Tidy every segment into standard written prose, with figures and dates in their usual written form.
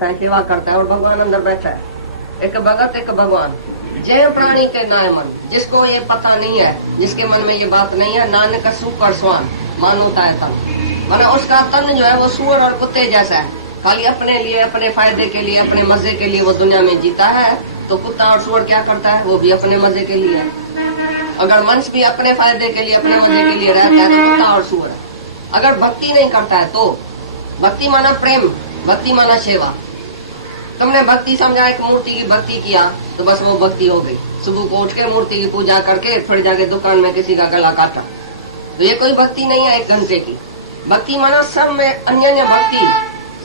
करता है, सेवा करता है और भगवान अंदर बैठा है। एक भगत एक भगवान। जय प्राणी के नाय मन, जिसको ये पता नहीं है, जिसके मन में ये बात नहीं है, नानक सुपर स्वान मानोता है तन, माना उसका तन जो है वो सुअर और कुत्ते जैसा है, खाली अपने लिए, अपने फायदे के लिए, अपने मजे के लिए वो दुनिया में जीता है। तो कुत्ता और सुअर क्या करता है, वो भी अपने मजे के लिए। अगर मनुष्य भी अपने फायदे के लिए, अपने मजे के लिए रहता है तो कुत्ता और सुअर है। अगर भक्ति नहीं करता है तो भक्ति माना प्रेम, भक्ति माना सेवा। तुमने भक्ति समझा, एक मूर्ति की भक्ति किया तो बस वो भक्ति हो गई। सुबह को उठ के मूर्ति की पूजा करके फिर जाके दुकान में किसी का गला काटा, तो ये कोई भक्ति नहीं है 1 घंटे की। भक्ति माना सब में अन्य अन्य भक्ति,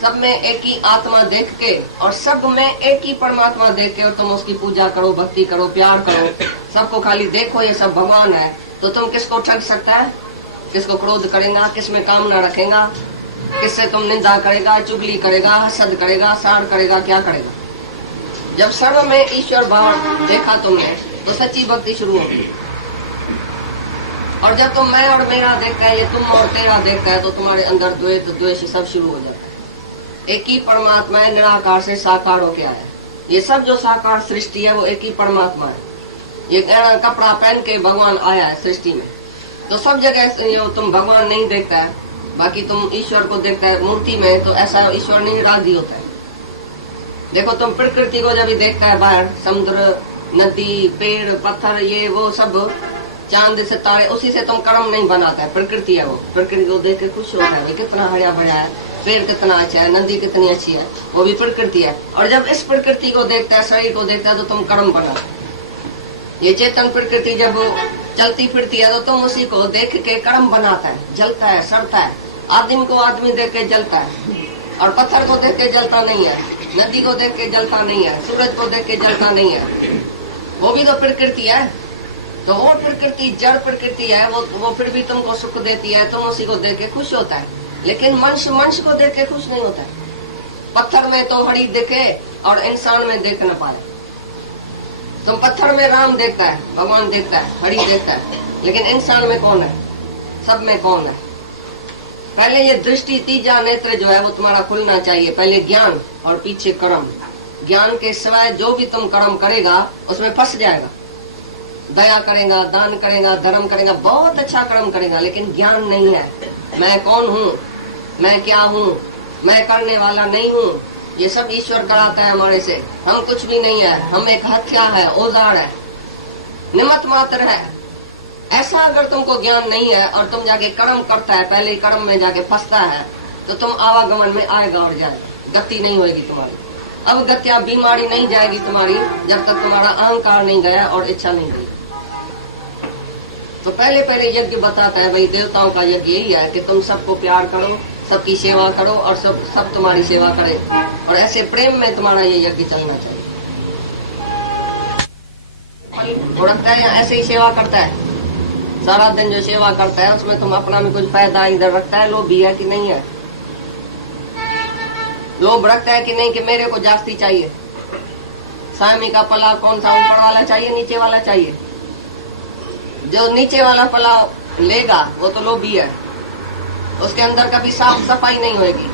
सब में एक ही आत्मा देख के और सब में एक ही परमात्मा देख के और तुम उसकी पूजा करो, भक्ति करो, प्यार करो, सबको खाली देखो ये सब भगवान है। तो तुम किसको ठग सकता है, किसको क्रोध करेगा, किस में कामना रखेगा, किससे तुम निंदा करेगा, चुगली करेगा, हसद करेगा, साड़ करेगा, क्या करेगा। जब सर्व में ईश्वर भाव देखा तुमने तो सच्ची भक्ति शुरू होगी। और जब तुम मैं और मेरा देखता है, ये तुम और तेरा देखता है, तो तुम्हारे अंदर द्वेष द्वेष सब शुरू हो जाता है। एक ही परमात्मा है, निराकार से साकार हो गया है। ये सब जो साकार सृष्टि है वो एक ही परमात्मा है। ये कपड़ा पहन के भगवान आया है सृष्टि में, तो सब जगह तुम भगवान नहीं देखता है, बाकी तुम ईश्वर को देखता है मूर्ति में, तो ऐसा ईश्वर नहीं राजी होता है। देखो तुम प्रकृति को जब भी देखता है बाहर, समुद्र, नदी, पेड़, पत्थर, ये वो सब, चांद सितारे, उसी से तुम कर्म नहीं बनाता है, प्रकृति है वो। प्रकृति को देख के खुश होता है, कितना हरा भरा है, पेड़ कितना अच्छा है, नदी कितनी अच्छी है, वो भी प्रकृति है। और जब इस प्रकृति को देखता है, शरीर को देखता है, तो तुम कर्म बनाते है। ये चेतन प्रकृति जब चलती फिरती है तो तुम उसी को देख के कर्म बनाता है, जलता है, सड़ता है। आदमी को आदमी देख के जलता है, और पत्थर को देख के जलता नहीं है, नदी को देख के जलता नहीं है, सूरज को देख के जलता नहीं है। वो भी तो प्रकृति है। तो वो प्रकृति जड़ प्रकृति है, वो फिर भी तुमको सुख देती है, तुम उसी को देख के खुश होता है। लेकिन मनुष्य मनुष्य को देख के खुश नहीं होता है। पत्थर में तो हरि दिखे और इंसान में देख न पाए। तुम पत्थर में राम देखता है, भगवान देखता है, हरि देखता है, लेकिन इंसान में कौन है, सब में कौन है। पहले ये दृष्टि, तीजा नेत्र जो है वो तुम्हारा खुलना चाहिए। पहले ज्ञान और पीछे कर्म। ज्ञान के सिवाय जो भी तुम कर्म करेगा उसमें फंस जाएगा। दया करेगा, दान करेगा, धर्म करेगा, बहुत अच्छा कर्म करेगा, लेकिन ज्ञान नहीं है। मैं कौन हूँ, मैं क्या हूँ, मैं करने वाला नहीं हूँ, ये सब ईश्वर कराता है हमारे से। हम कुछ भी नहीं है, हम एक हथियार है, औजार है, निमित्त मात्र है। ऐसा अगर तुमको ज्ञान नहीं है और तुम जाके कर्म करता है, पहले ही कर्म में जाके फंसता है, तो तुम आवागमन में आएगा और जाएगा, गति नहीं होगी तुम्हारी। अब गत्या बीमारी नहीं जाएगी तुम्हारी जब तक तुम्हारा अहंकार नहीं गया और इच्छा नहीं गई। तो पहले यज्ञ बताता है, भाई देवताओं का यज्ञ यही है कि तुम सबको प्यार करो, सबकी सेवा करो और सब तुम्हारी सेवा करे। और ऐसे प्रेम में तुम्हारा ये यज्ञ चलना चाहिए। रखता है ऐसे ही सेवा करता है, सारा दिन जो सेवा करता है उसमें तुम अपना में कुछ फायदा इधर रखता है। लोभ भी है कि नहीं है, लोभ रखता है कि नहीं कि मेरे को जास्ती चाहिए। सामी का पला कौन सा, ऊपर वाला चाहिए नीचे वाला चाहिए। जो नीचे वाला पला लेगा वो तो लोभी है, उसके अंदर कभी साफ सफाई नहीं होगी।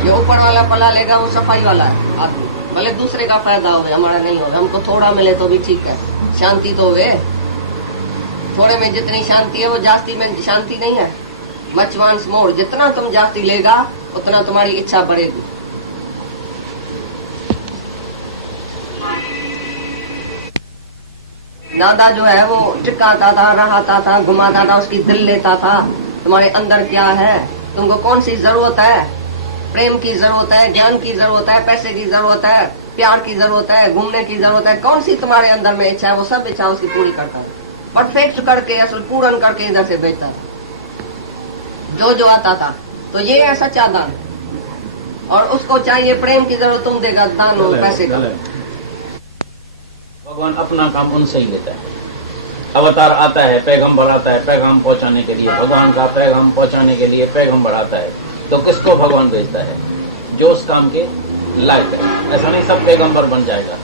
जो ऊपर वाला पला लेगा वो सफाई वाला है आदमी, भले दूसरे का फायदा हो, हमारा नहीं हो, हमको थोड़ा मिले तो भी ठीक है, शांति तो हो। थोड़े में जितनी शांति है वो जास्ती में शांति नहीं है। मच वांस मोर, जितना तुम जास्ती लेगा उतना तुम्हारी इच्छा बढ़ेगी। दादा जो है वो टिकाता था, रहाता था, घुमाता था, उसकी दिल लेता था। तुम्हारे अंदर क्या है, तुमको कौन सी जरूरत है, प्रेम की जरूरत है, ज्ञान की जरूरत है, पैसे की जरूरत है, प्यार की जरूरत है, घूमने की जरूरत है, कौन सी तुम्हारे अंदर में इच्छा है, वो सब इच्छा उसकी पूरी करता है। परफेक्ट करके, असल पूर्ण करके इधर से भेजता है जो आता था। तो ये है सच्चा दान। और उसको चाहिए प्रेम की जरूरत, तुम देगा दान हो पैसे का। भगवान अपना काम उनसे ही लेता है। अवतार आता है, पैगंबर आता है पैगाम पहुंचाने के लिए, भगवान का पैगाम पहुंचाने के लिए पैगंबर आता है। तो किसको भगवान भेजता है, जो उस काम के लायक है। ऐसा नहीं सब पैगंबर बन जाएगा,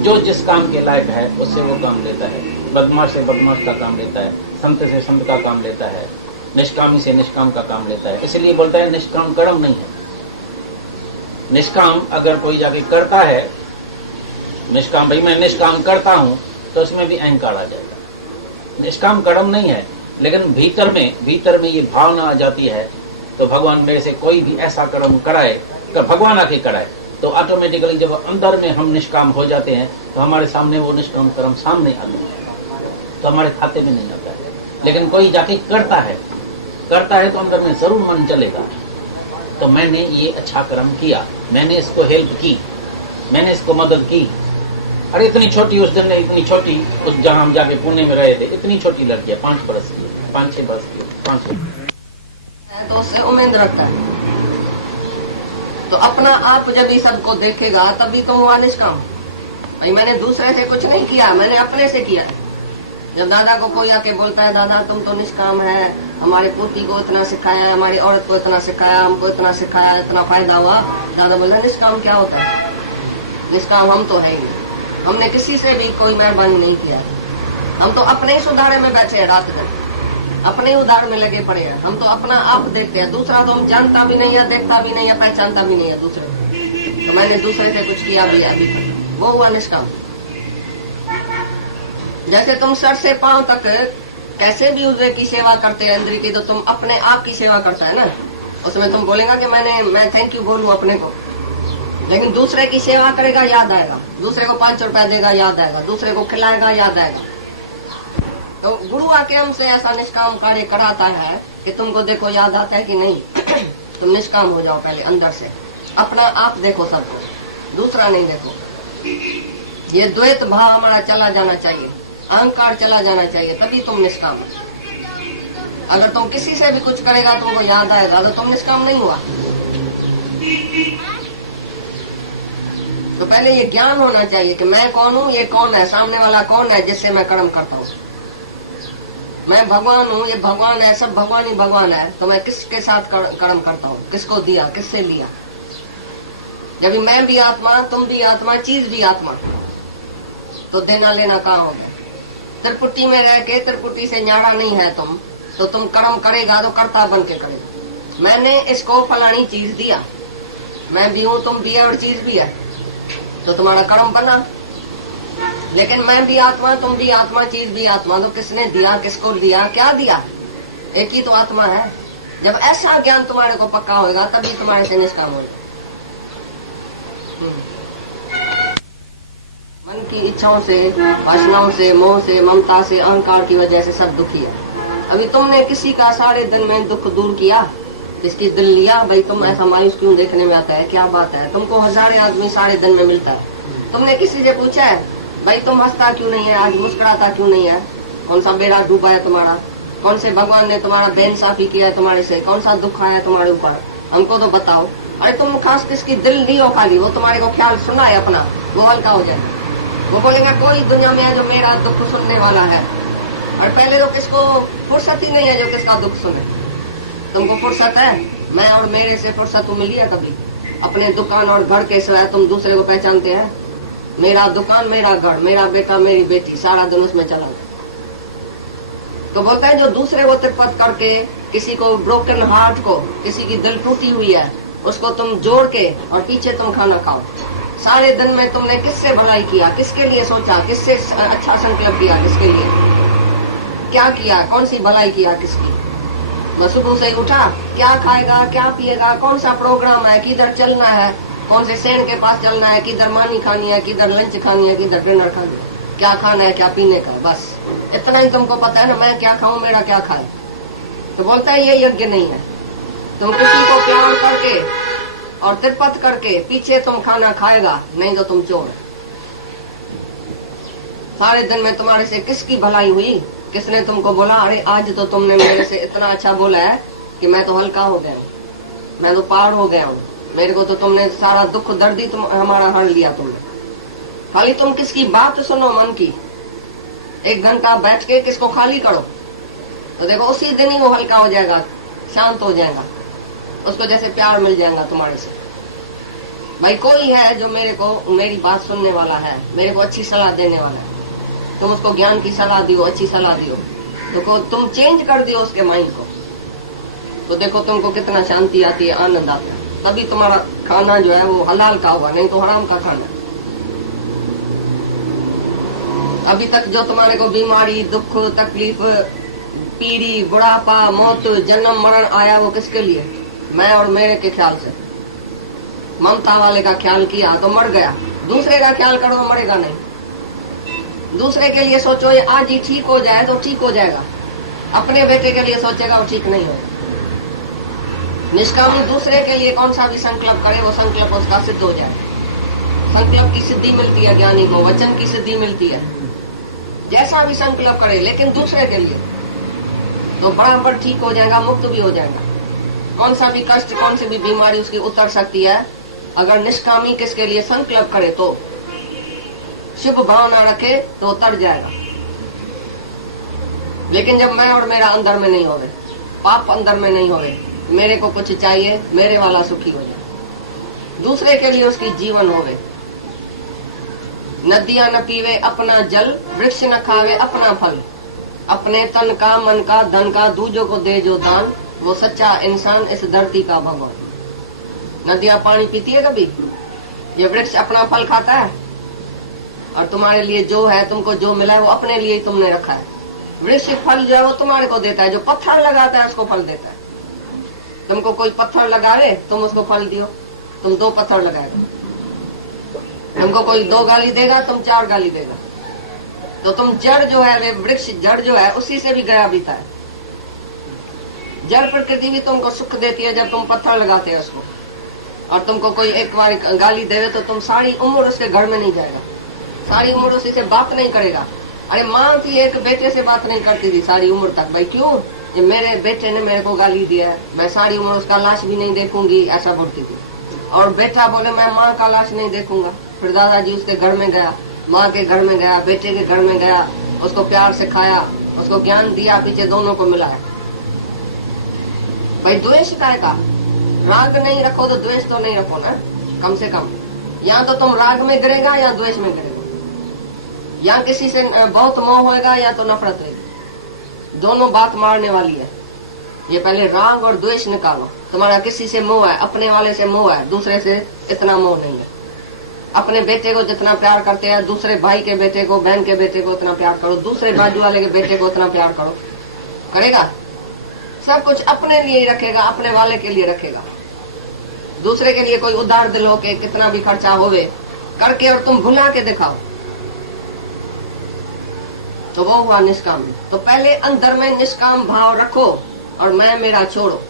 जो जिस काम के लायक है उससे वो काम लेता है। बदमाश से बदमाश का काम लेता है, संत से संत का काम लेता है, निष्कामी से निष्काम का काम लेता है। इसलिए बोलता है निष्काम कर्म नहीं है। निष्काम अगर कोई जाके करता है, निष्काम भाई मैं निष्काम करता हूं, तो उसमें भी अहंकार आ जाएगा। निष्काम कर्म नहीं है, लेकिन भीतर में ये भावना आ जाती है, तो भगवान मेरे से कोई भी ऐसा कर्म कराए, तो भगवान आके कराए, तो ऑटोमेटिकली जब अंदर में हम निष्काम हो जाते हैं, तो हमारे सामने वो निष्काम कर्म सामने आ जाता है, तो हमारे खाते में नहीं आता है। लेकिन कोई जाके करता है तो अंदर में जरूर मन चलेगा, तो मैंने ये अच्छा कर्म किया, मैंने इसको हेल्प की, मैंने इसको मदद की। अरे इतनी छोटी उस दिन, इतनी छोटी उस जहां हम जाके पुणे में रहे थे, इतनी छोटी लड़की है, 5 बरस की, 5-6 बरस की, 5 तो उससे उम्मीद रखता है। तो अपना आप जब ये सबको देखेगा तभी तो हुआ निष्काम। भाई मैंने दूसरे से कुछ नहीं किया, मैंने अपने से किया। जब दादा को कोई आके बोलता है दादा तुम तो निष्काम है, हमारे पोती को इतना सिखाया, हमारी औरत को इतना सिखाया, हमको इतना सिखाया, इतना फायदा हुआ, दादा बोला निष्काम क्या होता है? निष्काम हम तो है ही नहीं, हमने किसी से भी कोई मेहरबानी नहीं किया, हम तो अपने ही सुधारे में बैठे हैं, रात दिन अपने ही उधार में लगे पड़े हैं। हम तो अपना आप देखते हैं, दूसरा तो हम जानता भी नहीं है, देखता भी नहीं है, पहचानता भी नहीं है दूसरे को। तो मैंने दूसरे से कुछ किया भी अभी तक, वो हुआ निष्काम। जैसे तुम सर से पांव तक कैसे भी उसके की सेवा करते हैं इंद्र की, तो तुम अपने आप की सेवा करता है ना, उसमें तुम बोलेगा कि मैं थैंक यू बोलूं अपने को, लेकिन दूसरे की सेवा करेगा याद आएगा, दूसरे को 5 रुपया देगा याद आएगा, दूसरे को खिलाएगा याद आएगा। तो गुरु आके हमसे ऐसा निष्काम कार्य कराता है कि तुमको देखो याद आता है कि नहीं। तुम निष्काम हो जाओ पहले अंदर से, अपना आप देखो सबको, दूसरा नहीं देखो। ये द्वैत भाव हमारा चला जाना चाहिए, अहंकार चला जाना चाहिए, तभी तुम निष्काम। अगर तुम किसी से भी कुछ करेगा तो वो याद आएगा, तो तुम निष्काम नहीं हुआ। तो पहले ये ज्ञान होना चाहिए कि मैं कौन हूँ, ये कौन है, सामने वाला कौन है जिससे मैं कर्म करता हूँ। मैं भगवान हूँ, ये भगवान है, सब भगवान ही भगवान है, तो मैं किसके साथ कर्म करता हूँ, किसको दिया, किससे लिया। जब मैं भी आत्मा, तुम भी आत्मा, चीज भी आत्मा, तो देना लेना कहाँ हो गया। त्रिपुटी में रह के त्रिपुटी से न्यारा नहीं है तुम, तो तुम कर्म करेगा तो कर्ता बन के करेगा। मैंने इसको फलानी चीज दिया, मैं भी हूँ, तुम भी है और चीज भी है, तो तुम्हारा कर्म बना। लेकिन मैं भी आत्मा, तुम भी आत्मा, चीज भी आत्मा, तो किसने दिया, किसको दिया, क्या दिया, एक ही तो आत्मा है। जब ऐसा ज्ञान तुम्हारे को पक्का होगा तभी तुम्हारे से निष्काम होगा। मन की इच्छाओं से, वासनाओं से, मोह से, ममता से, अहंकार की वजह से सब दुखी है। अभी तुमने किसी का सारे दिन में दुख दूर किया, इसकी दिल लिया, भाई तुम ऐसा मायूस क्यों देखने में आता है, क्या बात है, तुमको हजारों आदमी सारे दिन में मिलता है, तुमने किसी से पूछा है भाई तुम हंसता क्यों नहीं है, आज मुस्कुराता क्यों नहीं है, कौन सा बेड़ा डूबा है तुम्हारा, कौन से भगवान ने तुम्हारा बेइंसाफी किया है तुम्हारे से, कौन सा दुख आया तुम्हारे ऊपर, हमको तो बताओ। अरे तुम खास किसकी दिल नहीं हो, खाली वो तुम्हारे को ख्याल सुना है अपना, वो हल्का हो जाए। वो बोलेगा कोई दुनिया में है जो मेरा दुख सुनने वाला है, और पहले तो किसको फुर्सत ही नहीं है जो किसका दुख सुने। तुमको फुर्सत है, मैं और मेरे से फुर्सत मिली है कभी? अपने दुकान और घर के सिवाय तुम दूसरे को पहचानते हैं? मेरा दुकान, मेरा घर, मेरा बेटा, मेरी बेटी, सारा दिन उसमें चला गया। तो बोलता है जो दूसरे को तिरपत करके, किसी को ब्रोकन हार्ट को, किसी की दिल टूटी हुई है, उसको तुम जोड़ के और पीछे तुम खाना खाओ। सारे दिन में तुमने किससे भलाई किया, किसके लिए सोचा, किससे अच्छा संकल्प किया, किसके लिए क्या किया, कौन सी भलाई किया किसकी? मैं सुबह से उठा, क्या खाएगा, क्या पिएगा, कौन सा प्रोग्राम है, किधर चलना है, कौन से सेन के पास चलना है, किधर मानी खानी है, किधर लंच खानी है, किधर डिनर खानी है, क्या खाना है, क्या पीने का, बस इतना ही तुमको पता है ना। मैं क्या खाऊं, मेरा क्या खाए। तो बोलता है ये यज्ञ नहीं है। तुम किसी को प्यार करके और तिरपत करके पीछे तुम खाना खाएगा, नहीं तो तुम चोर। सारे दिन में तुम्हारे से किसकी भलाई हुई, किसने तुमको बोला अरे आज तो तुमने मेरे से इतना अच्छा बोला है कि मैं तो हल्का हो गया हूँ, मैं तो पार हो गया हूँ, मेरे को तो तुमने सारा दुख दर्द ही तुम हमारा हर लिया तुमने। खाली तुम किसकी बात सुनो मन की, 1 घंटा बैठ के किसको खाली करो, तो देखो उसी दिन ही वो हल्का हो जाएगा, शांत हो जाएगा, उसको जैसे प्यार मिल जाएगा तुम्हारे से। भाई कोई है जो मेरे को मेरी बात सुनने वाला है, मेरे को अच्छी सलाह देने वाला है, तुम उसको ज्ञान की सलाह दियो, अच्छी सलाह दियो, तो तुम चेंज कर दियो उसके माइंड को, तो देखो तुमको कितना शांति आती है, आनंद आता है। तभी तुम्हारा खाना जो है वो हलाल का हुआ, नहीं तो हराम का खाना। अभी तक जो तुम्हारे को बीमारी, दुख, तकलीफ, पीड़ी, बुढ़ापा, मौत, जन्म मरण आया, वो किसके लिए? मैं और मेरे के ख्याल से। ममता वाले का ख्याल किया तो मर गया, दूसरे का ख्याल करो तो मरेगा नहीं। दूसरे के लिए सोचो ये आज ही ठीक हो जाए तो ठीक हो जाएगा, अपने बेटे के लिए सोचेगा वो ठीक नहीं होगा। निष्कामी दूसरे के लिए कौन सा भी संकल्प करे वो संकल्प उसका सिद्ध हो जाए। संकल्प की सिद्धि मिलती है ज्ञानी को, वचन की सिद्धि मिलती है। जैसा भी संकल्प करे लेकिन दूसरे के लिए तो बराबर ठीक हो जाएगा, मुक्त भी हो जाएगा। कौन सा भी कष्ट, कौन सी भी बीमारी उसकी उतर सकती है अगर निष्कामी किसके लिए संकल्प करे तो, शुभ भावना रखे तो उतर जाएगा। लेकिन जब मैं और मेरा अंदर में नहीं होवे, पाप अंदर में नहीं होवे, मेरे को कुछ चाहिए, मेरे वाला सुखी हो जाए, दूसरे के लिए उसकी जीवन होवे। नदियां न पीवे अपना जल, वृक्ष न खावे अपना फल, अपने तन का, मन का, धन का दूजों को दे जो दान, वो सच्चा इंसान इस धरती का भगवान। नदियां पानी पीती है कभी? ये वृक्ष अपना फल खाता है? और तुम्हारे लिए जो है, तुमको जो मिला है वो अपने लिए ही तुमने रखा है। वृक्ष फल जो है वो तुम्हारे को देता है, जो पत्थर लगाता है उसको फल देता है। तुमको कोई पत्थर लगावे तुम उसको फल दियो, तुम 2 पत्थर लगाएगा। तुमको कोई 2 गाली देगा तुम 4 गाली देगा। तो तुम जड़ जो है, वे वृक्ष जड़ जो है उसी से भी गया बीता है। जड़ प्रकृति भी तुमको सुख देती है जब तुम पत्थर लगाते हो उसको। और तुमको कोई एक बार गाली देवे तो तुम सारी उम्र उसके घर में नहीं जाएगा, सारी उम्र उसी से बात नहीं करेगा। अरे माँ थी एक बेटे से बात नहीं करती थी सारी उम्र तक, भाई क्यों? ये मेरे बेटे ने मेरे को गाली दिया है, मैं सारी उम्र उसका लाश भी नहीं देखूंगी, ऐसा बोलती थी। और बेटा बोले मैं माँ का लाश नहीं देखूंगा। फिर दादाजी उसके घर में गया, माँ के घर में गया, बेटे के घर में गया, उसको प्यार सिखाया, उसको ज्ञान दिया, पीछे दोनों को मिलाया। भाई द्वेष काय का? राग नहीं रखो तो द्वेष तो नहीं रखो ना, कम से कम। या तो तुम राग में गिरेगा या द्वेष में गिरेगा, या किसी से बहुत मोह होएगा या तो नफरत होगी। दोनों बात मारने वाली है। ये पहले राग और द्वेष निकालो। तुम्हारा किसी से मोह है, अपने वाले से मोह है, दूसरे से इतना मोह नहीं है। अपने बेटे को जितना प्यार करते हैं, दूसरे भाई के बेटे को, बहन के बेटे को उतना प्यार करो, दूसरे बाजू वाले के बेटे को उतना प्यार करो। करेगा? सब कुछ अपने लिए ही रखेगा, अपने वाले के लिए रखेगा। दूसरे के लिए कोई उधार दिल होके कितना भी खर्चा होवे करके और तुम भुला के दिखाओ तो वो हुआ निष्काम। तो पहले अंदर में निष्काम भाव रखो और मैं मेरा छोड़ो,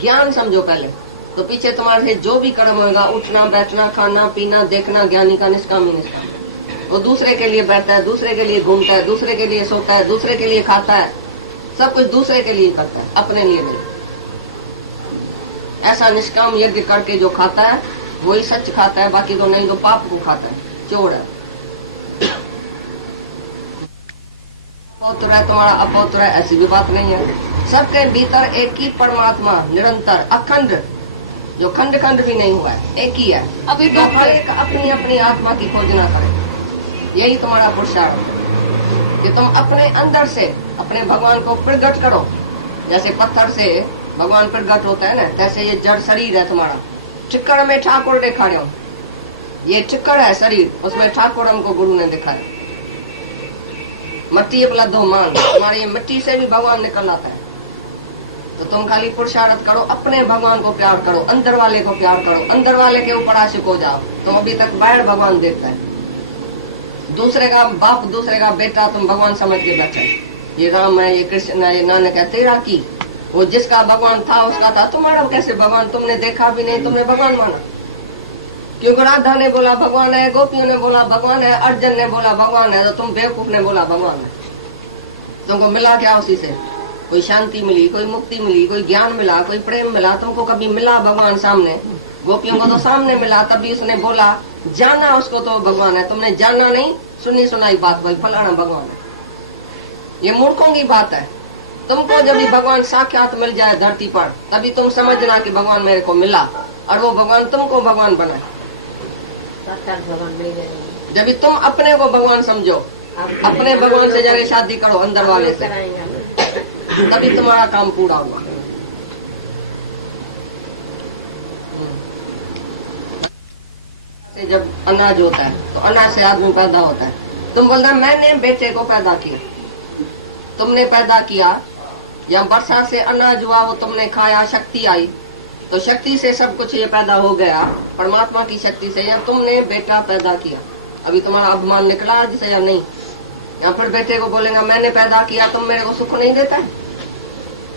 ज्ञान समझो पहले, तो पीछे तुम्हारे से जो भी कर्म होगा, उठना बैठना खाना पीना देखना, ज्ञानी का निष्काम ही निष्काम। वो दूसरे के लिए बैठता है, दूसरे के लिए घूमता है, दूसरे के लिए सोता है, दूसरे के लिए खाता है, सब कुछ दूसरे के लिए करता है, अपने लिए नहीं। ऐसा निष्काम यज्ञ करके जो खाता है वही सच खाता है, बाकी तो नहीं तो पाप को खाता है, चोर है। अपौत्र है तुम्हारा, अपौत्र है ऐसी भी बात नहीं है। सबके भीतर एक ही परमात्मा निरंतर अखंड, जो खंड खंड भी नहीं हुआ है, एक ही है। अभी तो हर एक अपनी अपनी आत्मा की खोज ना करे। यही तुम्हारा पुरुषार्थ कि तुम अपने अंदर से अपने भगवान को प्रकट करो। जैसे पत्थर से भगवान प्रकट होता है ना, तैसे ये जड़ शरीर है तुम्हारा। चिक्कड़ में ठाकुर दिखाड़े हो, ये चिक्कड़ है शरीर, उसमें ठाकुर हमको गुरु ने दिखाया। मट्टी उपलब्ध हो मान, तुम्हारी ये मिट्टी से भी भगवान निकल आता है। तो तुम खाली पुरुषार्थ करो, अपने भगवान को प्यार करो, अंदर वाले को प्यार करो, अंदर वाले के ऊपर आशिक हो जाओ। तुम अभी तक बाहर भगवान देखता है, दूसरे का बाप, दूसरे का बेटा तुम भगवान समझ के बैठे। ये राम है, ये कृष्ण है, ये नानक है, तेरा की। वो जिसका भगवान था उसका था, तुम्हारा कैसे भगवान? तुमने देखा भी नहीं, तुमने भगवान माना। क्योंकि राधा ने बोला भगवान है, गोपियों ने बोला भगवान है, अर्जुन ने बोला भगवान है, तो तुम बेवकूफ ने बोला भगवान है। तुमको मिला क्या उसी से? कोई शांति मिली, कोई मुक्ति मिली, कोई ज्ञान मिला, कोई प्रेम मिला? तुमको कभी मिला भगवान सामने? गोपियों को तो सामने मिला, तभी उसने बोला, जाना उसको तो भगवान है। तुमने जाना नहीं, सुनी सुनाई बात, भाई फलाना भगवान है। ये मूर्खों की बात है। तुमको जब भी भगवान साक्षात मिल जाए धरती पर, तभी तुम समझना कि भगवान मेरे को मिला, और वो भगवान तुमको भगवान बनाए। जब भी तुम अपने को भगवान समझो, अपने भगवान से जाके शादी करो अंदर वाले से, तभी तुम्हारा काम पूरा होगा। से जब अनाज होता है तो अनाज से आदमी पैदा होता है। तुम बोल रहे मैंने बेटे को पैदा किया, तुमने पैदा किया, या वर्षा से अनाज हुआ वो तुमने खाया, शक्ति आई, तो शक्ति से सब कुछ ये पैदा हो गया परमात्मा की शक्ति से, या तुमने बेटा पैदा किया। अभी तुम्हारा अभिमान निकला जिसे या नहीं, या फिर बेटे को बोलेगा मैंने पैदा किया, तुम मेरे को सुख नहीं देता है।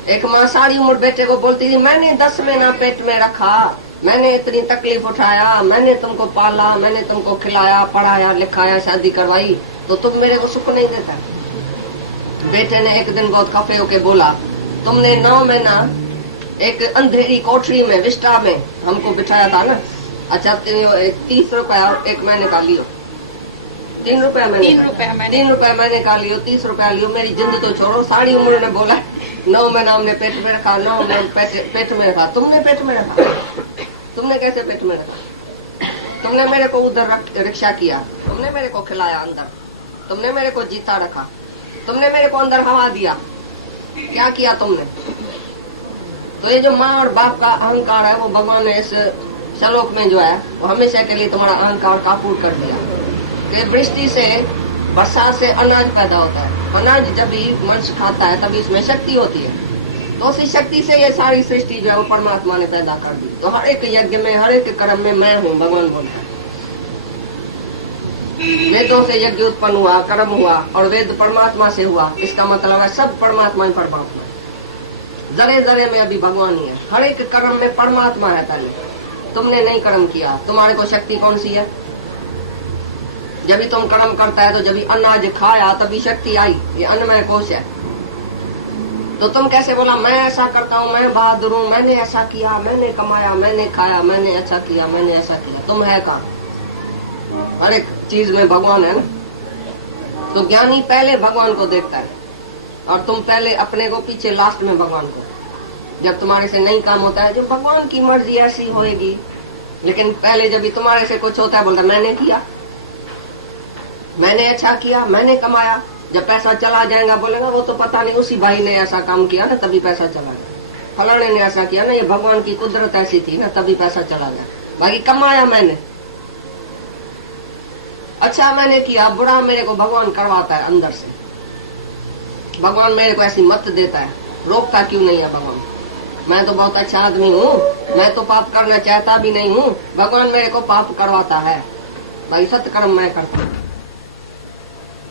एक माँ सारी उम्र बेटे को बोलती थी मैंने 10 महीना पेट में रखा, मैंने इतनी तकलीफ उठाया, मैंने तुमको पाला, मैंने तुमको खिलाया, पढ़ाया, लिखाया, शादी करवाई, तो तुम मेरे को सुख नहीं देता। बेटे ने एक दिन बहुत खफे होके बोला तुमने 9 महीना एक अंधेरी कोठरी में विष्टा में हमको बिठाया था ना, अच्छा 30 रुपया एक महीने का लियो, 3 रुपया मैंने 3 रुपया मैंने का लियो, 30 रुपया लियो, मेरी जिंद तो छोड़ो। सारी उम्र ने बोला 9 महीना हमने पेट में रखा, 9 महीना पेट में रखा, तुमने पेट में रखा, तुमने कैसे पेट में रखा? तुमने मेरे को उधर रिक्शा किया, तुमने मेरे को खिलाया अंदर, तुमने मेरे को जीता रखा, तुमने मेरे को अंदर हवा दिया, क्या किया तुमने? तो ये जो माँ और बाप का अहंकार है वो भगवान ने इस श्लोक में जो है वो हमेशा के लिए तुम्हारा अहंकार काबू कर दिया। कि वृष्टि से, वर्षा से अनाज पैदा होता है, अनाज जब भी मनुष्य खाता है तभी इसमें शक्ति होती है, तो उसी शक्ति से ये सारी सृष्टि जो है वो परमात्मा ने पैदा कर दी। तो हर एक यज्ञ में, हर एक कर्म में मैं हूँ, भगवान बोलता है। वेदों से यज्ञ उत्पन्न हुआ, कर्म हुआ, और वेद परमात्मा से हुआ, इसका मतलब है सब परमात्मा ही परमात्मा है। जरे जरे में अभी भगवान ही है, हर एक कर्म में परमात्मा है। पहले तुमने नहीं कर्म किया, तुम्हारे को शक्ति कौन सी है? जब भी तुम कर्म करता है तो जब भी अनाज खाया तभी शक्ति आई, ये अन्नमय कोश है। तो तुम कैसे बोला मैं ऐसा करता हूँ, मैं बहादुर हूँ, मैंने ऐसा किया, मैंने कमाया, मैंने खाया, मैंने ऐसा किया, मैंने ऐसा किया? तुम है कहाँ? हर एक चीज में भगवान है ना। तो ज्ञानी पहले भगवान को देखता है और तुम पहले अपने को, पीछे लास्ट में भगवान को। जब तुम्हारे से नहीं काम होता है, जो भगवान की मर्जी ऐसी होएगी, लेकिन पहले जब भी तुम्हारे से कुछ होता है बोलता मैंने किया, मैंने अच्छा किया, मैंने कमाया। जब पैसा चला जाएगा बोलेगा वो तो पता नहीं उसी भाई ने ऐसा काम किया ना तभी पैसा चला गया, फलाने ने ऐसा किया ना, ये भगवान की कुदरत ऐसी थी ना तभी पैसा चला गया। बाकी कमाया मैंने, अच्छा मैंने किया, बुरा मेरे को भगवान करवाता है अंदर से। भगवान मेरे को ऐसी मत देता है, रोकता क्यों नहीं है भगवान? मैं तो बहुत अच्छा आदमी हूँ, मैं तो पाप करना चाहता भी नहीं हूँ, भगवान मेरे को पाप करवाता है। भाई सत्कर्म मैं करता हूँ।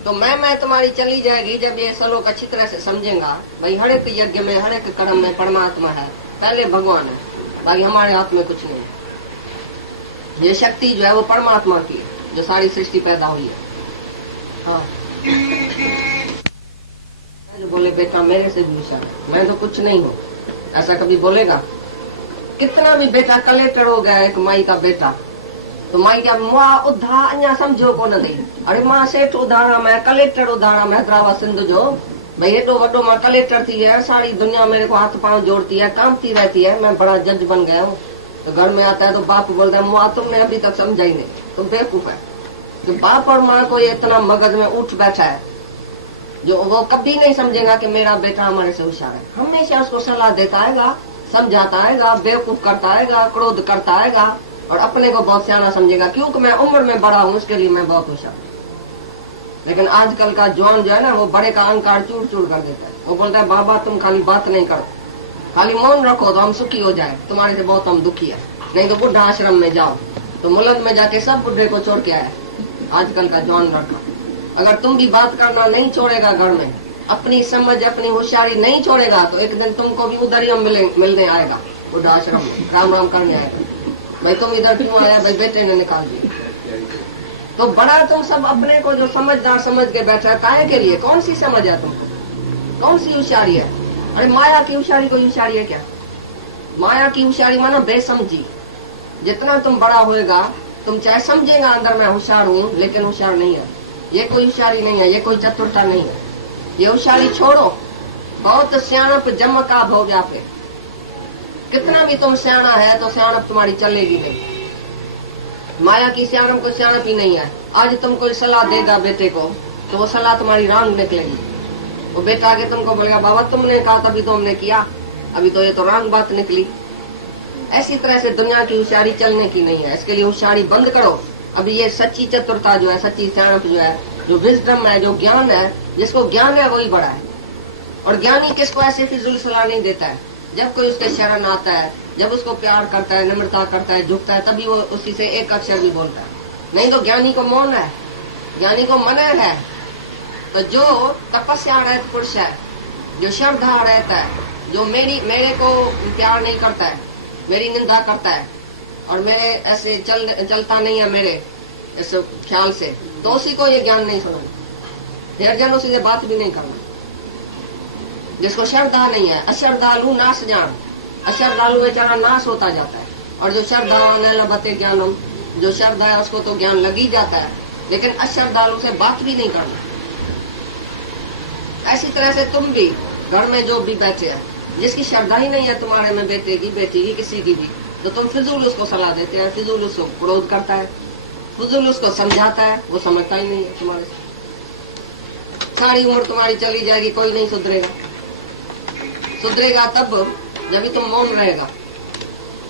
तो मैं तुम्हारी चली जाएगी जब ये श्लोक अच्छी तरह से समझेगा। भाई हर एक यज्ञ में, हर एक कर्म में परमात्मा है, पहले भगवान है, बाकी हमारे हाथ में कुछ नहीं है। ये शक्ति जो है वो परमात्मा की है, जो सारी सृष्टि पैदा हुई है। हाँ, जो बोले बेटा मेरे से भी होशियार, मैं तो कुछ नहीं हूँ, ऐसा कभी बोलेगा? कितना भी बेटा कलेक्टर हो गया, एक माई का बेटा, तो माई क्या मुआ उद्धा अन्या समझो को न थी। अरे मां सेठ उधारा मैं, कलेक्टर उधारा मैं, हैदराबाद सिंध जो भाई एडो वडो मां कलेक्टर थी है, सारी दुनिया मेरे को हाथ पांव जोड़ती है, कामती रहती है, मैं बड़ा जज बन गया हूँ। तो घर में आता है तो बाप बोलता है मुआ तुमने अभी तक समझा ही नहीं, तुम बेवकूफ है। तो बाप और माँ को ये इतना मगज में उठ बैठा है जो वो कभी नहीं समझेगा कि मेरा बेटा हमारे से होशियार है। हमेशा उसको सलाह देता आएगा, समझाता आएगा, बेवकूफ करता आएगा, क्रोध करता आएगा, और अपने को बहुत सियाना समझेगा क्योंकि मैं उम्र में बड़ा हूँ, उसके लिए मैं बहुत होशियार हूँ। लेकिन आजकल का जवान जो है ना, वो बड़े का अहंकार चूर चूर कर देता है। वो बोलता है बाबा तुम खाली बात नहीं करो, खाली मौन रखो तो हम सुखी हो जाए, तुम्हारे से बहुत हम दुखी है, नहीं तो बुढ़ा आश्रम में जाओ। तो मुलंद में जाके सब बुढ़े को छोड़ के आया आजकल का जवान लड़का। अगर तुम भी बात करना नहीं छोड़ेगा, घर में अपनी समझ, अपनी होशियारी नहीं छोड़ेगा, तो एक दिन तुमको भी उधर ही मिलने आएगा, बुढ़ा आश्रम में राम राम करने आएगा। भाई तुम इधर क्यों आया? भाई बेटे ने निकाल दिया। तो बड़ा तुम सब अपने को जो समझदार समझ के बैठा है, काहे के लिए? कौन सी समझ है तुमको? कौन सी होशियारी है? अरे माया की होशियारी कोई होशियारी है क्या? माया की होशियारी मानो बेसमझी। जितना तुम बड़ा होएगा, तुम चाहे समझेगा अंदर मैं होशियार हूँ, लेकिन होशियार नहीं है। ये कोई होशियारी नहीं है, ये कोई चतुरता नहीं है। ये होशियारी छोड़ो, बहुत सियाणप जमका भो व्यापे। कितना भी तुम सियाणा है तो सियाणप तुम्हारी चलेगी नहीं। माया की सियाणप को सियाणप ही नहीं है। आज तुम कोई सलाह देगा बेटे को तो वो सलाह तुम्हारी रॉन्ग निकलेगी। वो बेटा आगे तुमको बोलेगा बाबा तुमने कहा तभी तो हमने किया, अभी तो ये तो रॉन्ग बात निकली। ऐसी तरह से दुनिया की होशियारी चलने की नहीं है। इसके लिए होशियारी बंद करो। अभी ये सच्ची चतुरता जो है, सच्ची सियाणप जो है, जो विजडम है, जो ज्ञान है, जिसको ज्ञान है वही बड़ा है। और ज्ञानी किसको ऐसे फिजूल सलाह नहीं देता है। जब कोई उसके शरण आता है, जब उसको प्यार करता है, नम्रता करता है, झुकता है, तभी वो उसी से एक अक्षर भी बोलता है। नहीं तो ज्ञानी को मौन है, ज्ञानी को मना है। तो जो तपस्या रहित पुरुष है, जो श्रद्धा रहता है, जो मेरे को प्यार नहीं करता है, मेरी निंदा करता है और मेरे ऐसे चलता नहीं है मेरे इस ख्याल से, तो उसी को ये ज्ञान नहीं सुनाना। निर्जन उसी से बात भी नहीं करना। जिसको श्रद्धा नहीं है, अश्रद्धालु नाश जान, अश्रद्धालु बेचारा नाश होता जाता है। और जो श्रद्धावान है लभते ज्ञानम, जो श्रद्धा है उसको तो ज्ञान लग ही जाता है, लेकिन अश्रद्धालु से बात भी नहीं करना। ऐसी तरह से तुम भी घर में जो भी बैठे हैं, जिसकी श्रद्धा ही नहीं है तुम्हारे में, बेटे की, बेटी की, किसी की भी, तो तुम फिजूल उसको सलाह देते हैं, फिजूल उसको क्रोध करता है, फिजूल उसको समझाता है, वो समझता ही नहीं है तुम्हारे से। सारी उम्र तुम्हारी चली जाएगी, कोई नहीं सुधरेगा। सुधरेगा तब जब भी तुम मौन रहेगा।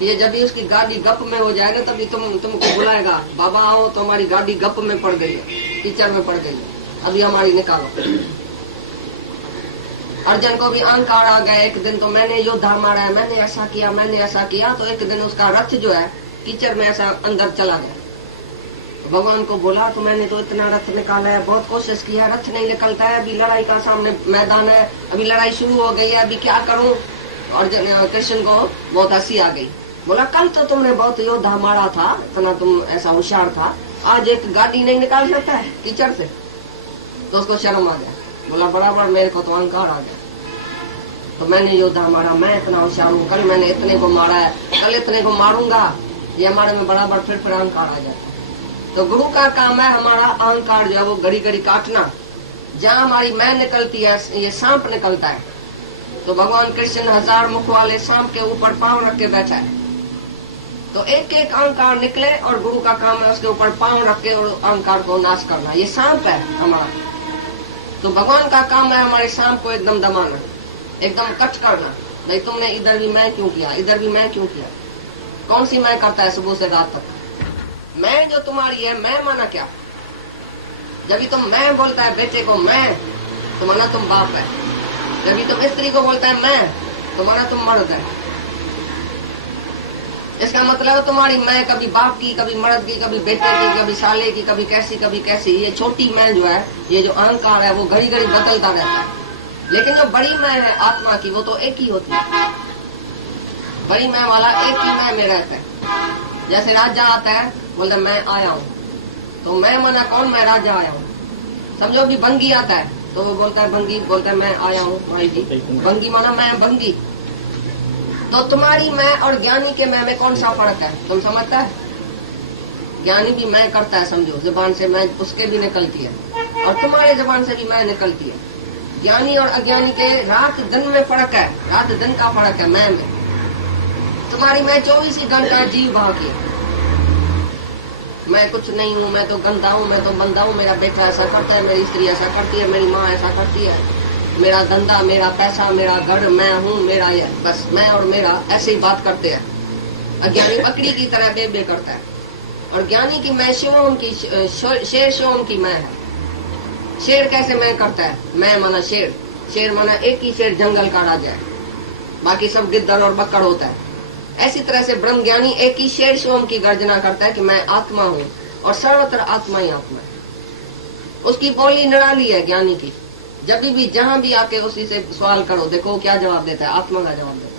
ये जब भी उसकी गाड़ी गप में हो जाएगा तभी तुमको बुलाएगा, बाबा आओ तो हमारी गाड़ी गप में पड़ गई है, कीचड़ में पड़ गई है, अभी हमारी निकालो। अर्जुन को भी अहंकार आ गया। एक दिन तो मैंने योद्धा मारा है, मैंने ऐसा किया, मैंने ऐसा किया, तो एक दिन उसका रथ जो है कीचड़ में ऐसा अंदर चला गया। भगवान को बोला तो मैंने तो इतना रथ निकाला है, बहुत कोशिश किया, रथ नहीं निकलता है, अभी लड़ाई का सामने मैदान है, अभी लड़ाई शुरू हो गई है, अभी क्या करूं। और कृष्ण को बहुत हंसी आ गई। बोला कल तो तुमने बहुत योद्धा मारा था, इतना तुम ऐसा होशियार था, आज एक गाड़ी नहीं निकाल सकता है कीचड़ से। तो उसको शर्म आ गया। बोला बराबर मेरे को तो अहंकार आ गया, तो मैंने योद्धा मारा, मैं इतना होशियार हूँ, कल मैंने इतने को मारा है, कल इतने को मारूंगा, ये हमारे में बराबर फिर अहंकार आ जाता है। तो गुरु का काम है हमारा अहंकार जो है वो घड़ी घड़ी काटना। जहाँ हमारी मैं निकलती है, ये सांप निकलता है, तो भगवान कृष्ण 1000 मुख वाले सांप के ऊपर पांव रख के बैठा है। तो एक एक अहंकार निकले और गुरु का काम है उसके ऊपर पांव रख के और अहंकार को नाश करना। ये सांप है हमारा। तो भगवान का काम है हमारे सांप को एकदम दबाना, एकदम कट करना। भाई तुमने इधर भी मैं क्यों किया, इधर भी मैं क्यों किया। कौन सी मैं करता है सुबह से रात तक। मैं जो तुम्हारी है, मैं माना क्या। जब भी तुम मैं बोलता है बेटे को मैं, तो माना तुम बाप है। जब भी तुम स्त्री को बोलता है मैं, तो माना तुम मर्द है। इसका मतलब तुम्हारी मैं कभी बाप की, कभी मर्द की, कभी बेटे की, कभी साले की, कभी कैसी कभी कैसी। ये छोटी मैं जो है, ये जो अहंकार है, वो घड़ी घड़ी बदलता रहता है। लेकिन जो बड़ी मैं है आत्मा की, वो तो एक ही होती है। बड़ी मैं वाला एक ही मैं में रहता है। जैसे राजा आता है, बोलता मैं आया हूँ, तो मैं माना कौन, मैं राजा आया हूँ। समझो भी बंगी आता है, तो वो बोलता है बंगी, बोलता है मैं आया हूँ भाई जी। बंगी माना मैं बंगी। तो तुम्हारी मैं और ज्ञानी के मैं में कौन सा फर्क है, तुम समझता है। ज्ञानी भी मैं करता है, समझो जुबान से मैं उसके भी निकलती है, और तुम्हारे जुबान से भी मैं निकलती है। ज्ञानी और अज्ञानी के रात दिन में फर्क है, रात दिन का फर्क है मैं में। तुम्हारी मैं 24 घंटा जीव भाव की। मैं कुछ नहीं हूँ, मैं तो गंदा हूँ, मैं तो बंदा हूँ, मेरा बेटा ऐसा करता है, मेरी स्त्री ऐसा करती है, मेरी माँ ऐसा करती है, मेरा धंधा, मेरा पैसा, मेरा घर, मैं हूँ, मेरा ये, बस मैं और मेरा, ऐसे ही बात करते हैं। अज्ञानी बकरी की तरह बे करता है। और ज्ञानी की मैं शिवों की, शेर शिवों की मैं है। शेर कैसे मैं करता है, मैं माना शेर, शेर माना एक ही शेर जंगल का राजा है, बाकी सब गिद्दड़ और बक्कड़ होता है। ऐसी तरह से ब्रह्म ज्ञानी एक ही शेर शिवम की गर्जना करता है कि मैं आत्मा हूँ, और सर्वत्र आत्मा ही आत्मा है। उसकी बोली निराली है ज्ञानी की। जब भी जहां भी आके उसी से सवाल करो, देखो क्या जवाब देता है, आत्मा का जवाब देता है,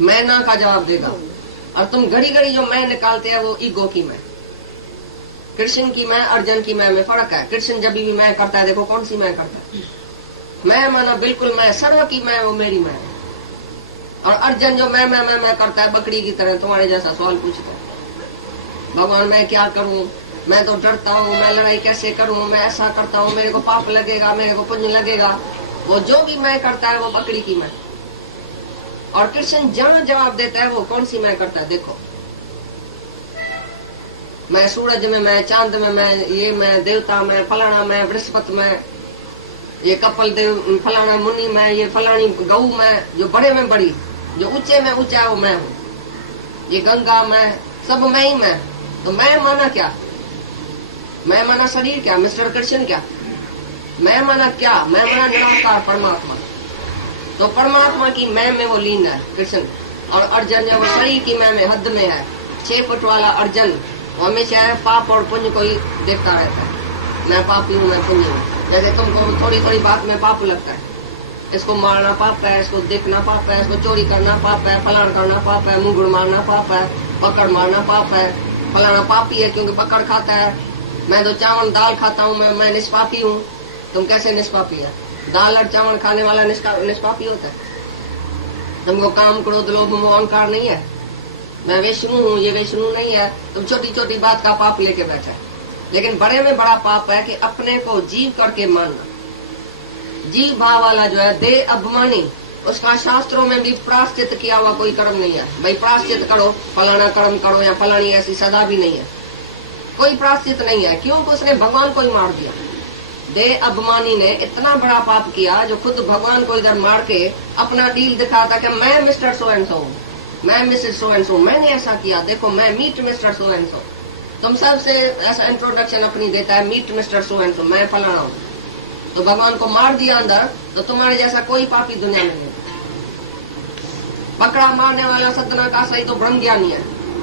मैं ना का जवाब देगा। और तुम घड़ी घड़ी जो मैं निकालते हैं वो ईगो की मैं। कृष्ण की मैं, अर्जुन की मैं में फर्क है। कृष्ण जब भी मैं करता है, देखो कौन सी मैं करता है, मैं माना बिल्कुल मैं, सर्व की मैं, वो मेरी मैं। और अर्जुन जो मैं करता है, बकरी की तरह तुम्हारे जैसा सवाल पूछता है, भगवान मैं क्या करूं, मैं तो डरता हूँ, मैं लड़ाई कैसे करूं, मैं ऐसा करता हूँ, मेरे को पाप लगेगा, मेरे को पुण्य लगेगा। वो जो भी मैं करता है वो बकरी की मैं। और कृष्ण जहाँ जवाब देता है वो कौन सी मैं करता है, देखो मैं सूरज में, मैं चांद में, मैं ये, मैं देवता में, फलाना में, बृहस्पति में, ये कपल देव, फलाना मुनि में, ये फलानी गऊ में, जो बड़े में बड़ी, जो ऊंचे में ऊंचा है वो मैं हूँ। ये गंगा मैं, सब मैं ही मैं। तो मैं माना क्या? मैं माना शरीर क्या? मिस्टर कृष्ण क्या? मैं माना क्या? मैं माना निराकार परमात्मा। तो परमात्मा की मैं में वो लीन है कृष्ण, और अर्जुन जो वो शरीर की मैं में हद में है। 6 फुट वाला अर्जुन हमेशा है पाप और पुण्य को ही देखता रहता है। मैं पापी हूँ, मैं पुण्य हूँ। जैसे तुमको थोड़ी थोड़ी बात में पाप लगता है, इसको मारना पाप है, इसको देखना पाप है, इसको चोरी करना पाप है, फलाना करना पाप है, मुंह मारना पाप है, पकड़ मारना पाप है, फलाना पापी है क्योंकि पकड़ खाता है। मैं तो चावल दाल खाता हूँ, मैं निष्पापी हूँ। तुम कैसे निष्पापी है? दाल और चावल खाने वाला निष्पापी होता है? तुमको काम क्रोध लोभ मोह अहंकार नहीं है? मैं विष्णु हूँ, ये विष्णु नहीं है। तुम छोटी छोटी बात का पाप लेके बैठे। लेकिन बड़े में बड़ा पाप है कि अपने को जीव करके मानना। जीव भाव वाला जो है देह अभिमानी, उसका शास्त्रों में भी प्रायश्चित किया हुआ कोई कर्म नहीं है। भाई प्रायश्चित करो, फलाना कर्म करो या फलानी ऐसी सजा भी नहीं है, कोई प्रायश्चित नहीं है। क्योंकि उसने भगवान को ही मार दिया। देह अभिमानी ने इतना बड़ा पाप किया जो खुद भगवान को इधर मार के अपना डील दिखाता कि मैं मिस्टर सो एंड सो हूँ, मैं मिसेस सो एंड सो, मैंने ऐसा किया, देखो मैं meet mister so and so. तुम सबसे ऐसा इंट्रोडक्शन अपनी देता है, meet mister so and so, मैं फलाना हूँ। तो भगवान को मार दिया अंदर, तो तुम्हारे जैसा कोई पापी दुनिया में नहीं। पकड़ा मारने वाला सतना का सही तो ब्रह्म ज्ञानी है,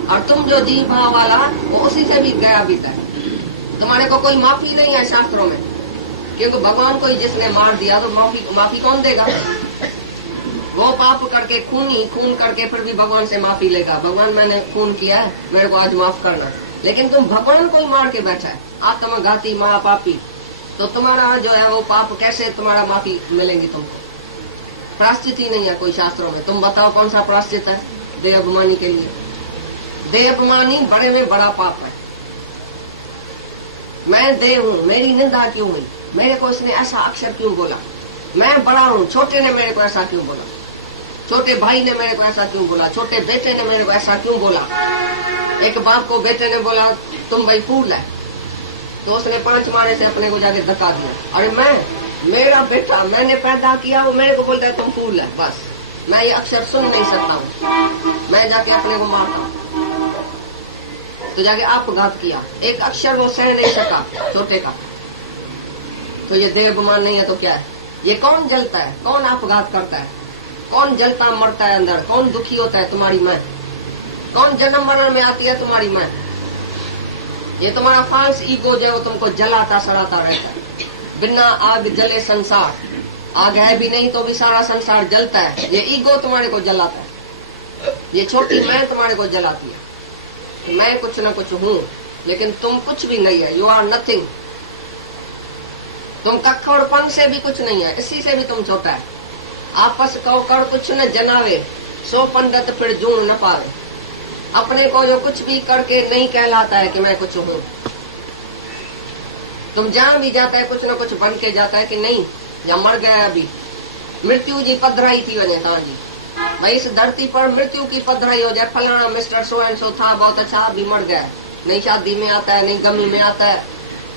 और तुम जो जीव भाव वाला वो उसी से भी गया बीता है। तुम्हारे को कोई माफी नहीं है शास्त्रों में, क्योंकि भगवान को ही जिसने मार दिया तो माफी कौन देगा? वो पाप करके खून करके फिर भी भगवान से माफी लेगा। भगवान मैंने खून किया है, मेरे को आज माफ करना। लेकिन तुम भगवान को ही मार के बैठा है, आत्मघाती महापापी। तो तुम्हारा जो है वो पाप कैसे तुम्हारा माफी मिलेंगी तुमको? प्रायश्चित ही नहीं है कोई शास्त्रों में। तुम बताओ कौन सा प्रायश्चित है देह अभिमानी के लिए? देह अभिमानी बड़े में बड़ा पाप है। मैं देह हूँ, मेरी निंदा क्यों हुई? मेरे को इसने ऐसा अक्षर क्यों बोला? मैं बड़ा हूँ, छोटे ने मेरे को ऐसा क्यों बोला? छोटे भाई ने मेरे को ऐसा क्यों बोला? छोटे बेटे ने मेरे को ऐसा क्यों बोला? एक बाप को बेटे ने बोला तुम भाई फूल है, तो उसने 5 मारे से अपने को जाके धक्का दिया। अरे मेरा बेटा मैंने पैदा किया, वो मेरे को बोलता है तुम फूल है। बस मैं ये अक्षर सुन नहीं सकता हूँ, मैं जाके अपने को मारता हूँ। तो जाके आपघात किया, एक अक्षर वो सह नहीं सका छोटे का। तो ये देह अभिमान नहीं है तो क्या है? ये कौन जलता है, कौन आपघात करता है, कौन जलता मरता है अंदर, कौन दुखी होता है? तुम्हारी माँ। कौन जन्म मरण में आती है? तुम्हारी माँ। ये तुम्हारा फाल्स ईगो जो है वो तुमको जलाता सड़ाता रहता है। बिना आग जले संसार, आग है भी नहीं तो भी सारा संसार जलता है। ये ईगो तुम्हारे को जलाता है, ये छोटी मैं तुम्हारे को जलाती है कि मैं कुछ न कुछ हूँ, लेकिन तुम कुछ भी नहीं है। You are nothing. तुम कक्कड़पन से भी कुछ नहीं है, इसी से भी तुम छोटा है। आपस को कर कुछ न जनावे, 100 पंडित फिर जून न पावे। अपने को जो कुछ भी करके नहीं कहलाता है कि मैं कुछ हूँ। तुम जान भी जाता है कुछ न कुछ बन के जाता है कि नहीं, या मर गया अभी मृत्यु जी पधराई थी वजह था जी। भाई इस धरती पर मृत्यु की पधराई हो जाए, फलाना मिस्टर सो एंड सो था, बहुत अच्छा, अभी मर गया। नहीं शादी में आता है, नहीं गमी में आता है,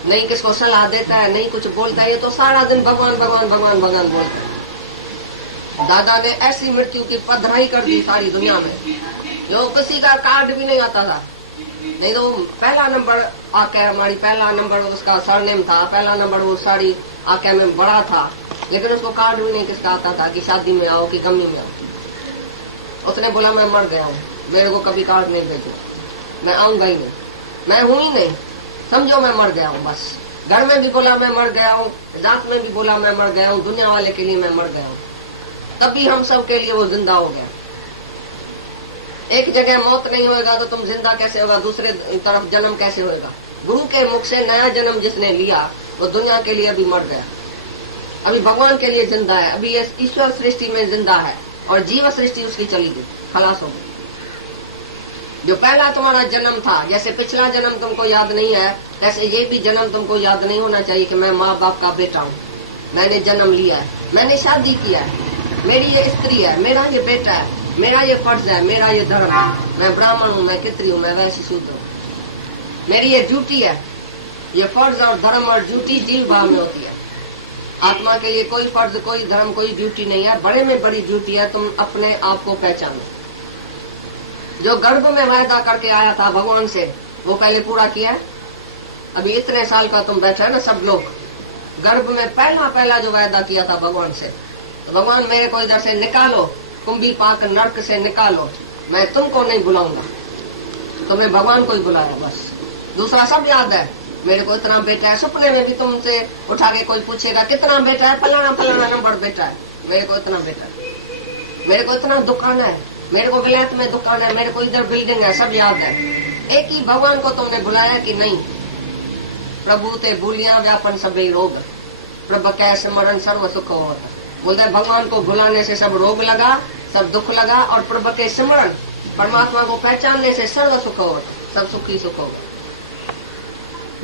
नहीं किसको सलाह देता है, नहीं कुछ बोलता है। ये तो सारा दिन भगवान भगवान भगवान भगवान बोलता है। दादा ने ऐसी मृत्यु की पधराई कर दी सारी दुनिया में, जो किसी का कार्ड भी नहीं आता था। नहीं तो पहला नंबर आके हमारी पहला नंबर उसका सरनेम था, पहला नंबर वो सारी आके में बड़ा था, लेकिन उसको कार्ड भी नहीं किसका आता था कि शादी में आओ कि गमी में आओ। उसने बोला मैं मर गया हूँ, मेरे को कभी कार्ड नहीं भेजो, मैं आऊंगा ही नहीं, मैं हूं ही नहीं, समझो मैं मर गया हूँ। बस घर में भी बोला मैं मर गया हूँ, जात में भी बोला मैं मर गया हूँ, दुनिया वाले के लिए मैं मर गया हूँ। तभी हम सब के लिए वो जिंदा हो गया। एक जगह मौत नहीं होगा तो तुम जिंदा कैसे होगा? दूसरे तरफ जन्म कैसे होगा? गुरु के मुख से नया जन्म जिसने लिया वो दुनिया के लिए अभी मर गया, अभी भगवान के लिए जिंदा है, अभी ईश्वर सृष्टि में जिंदा है, और जीव सृष्टि उसकी चली गई, खलास हो गई। जो पहला तुम्हारा जन्म था, जैसे पिछला जन्म तुमको याद नहीं है, ऐसे ये भी जन्म तुमको याद नहीं होना चाहिए कि मैं माँ बाप का बेटा हूँ, मैंने जन्म लिया है, मैंने शादी किया है, मेरी ये स्त्री है, मेरा ये बेटा है, मेरा ये फर्ज है, मेरा ये धर्म है, मैं ब्राह्मण हूँ, मैं कितरी हूँ, मैं वैसी शूद्र हूँ, मेरी ये ड्यूटी है। ये फर्ज और धर्म और ड्यूटी जीव भाव में होती है। आत्मा के लिए कोई फर्ज, कोई धर्म, कोई ड्यूटी नहीं है। बड़े में बड़ी ड्यूटी है तुम अपने आप को पहचानो। जो गर्भ में वायदा करके आया था भगवान से, वो पहले पूरा किया है? अभी इतने साल का तुम बैठे ना सब लोग, गर्भ में पहला जो वायदा किया था भगवान से, तो भगवान मेरे को इधर से निकालो, कुंभी पाक नर्क से निकालो, मैं तुमको नहीं बुलाऊंगा। तुम्हें भगवान को ही बुलाया बस, दूसरा सब याद है। मेरे को इतना बेटा है, सपने में भी तुमसे उठा के कोई पूछेगा कितना बेटा है, फलाना फलाना नंबर बेटा है, मेरे को इतना बेटा है, मेरे को इतना दुकान है, मेरे को विलायत में दुकान है, मेरे को इधर बिल्डिंग है, सब याद है। एक ही भगवान को तुमने बुलाया कि नहीं? प्रभु ते भूलिया व्यापन सभी रोग, प्रभु कै सिमरन सर्व सुख होता। बोलते है भगवान को भुलाने से सब रोग लगा, सब दुख लगा, और प्रभु के सिमरन परमात्मा को पहचानने से सर्व सुख होता, सब सुखी सुख होगा।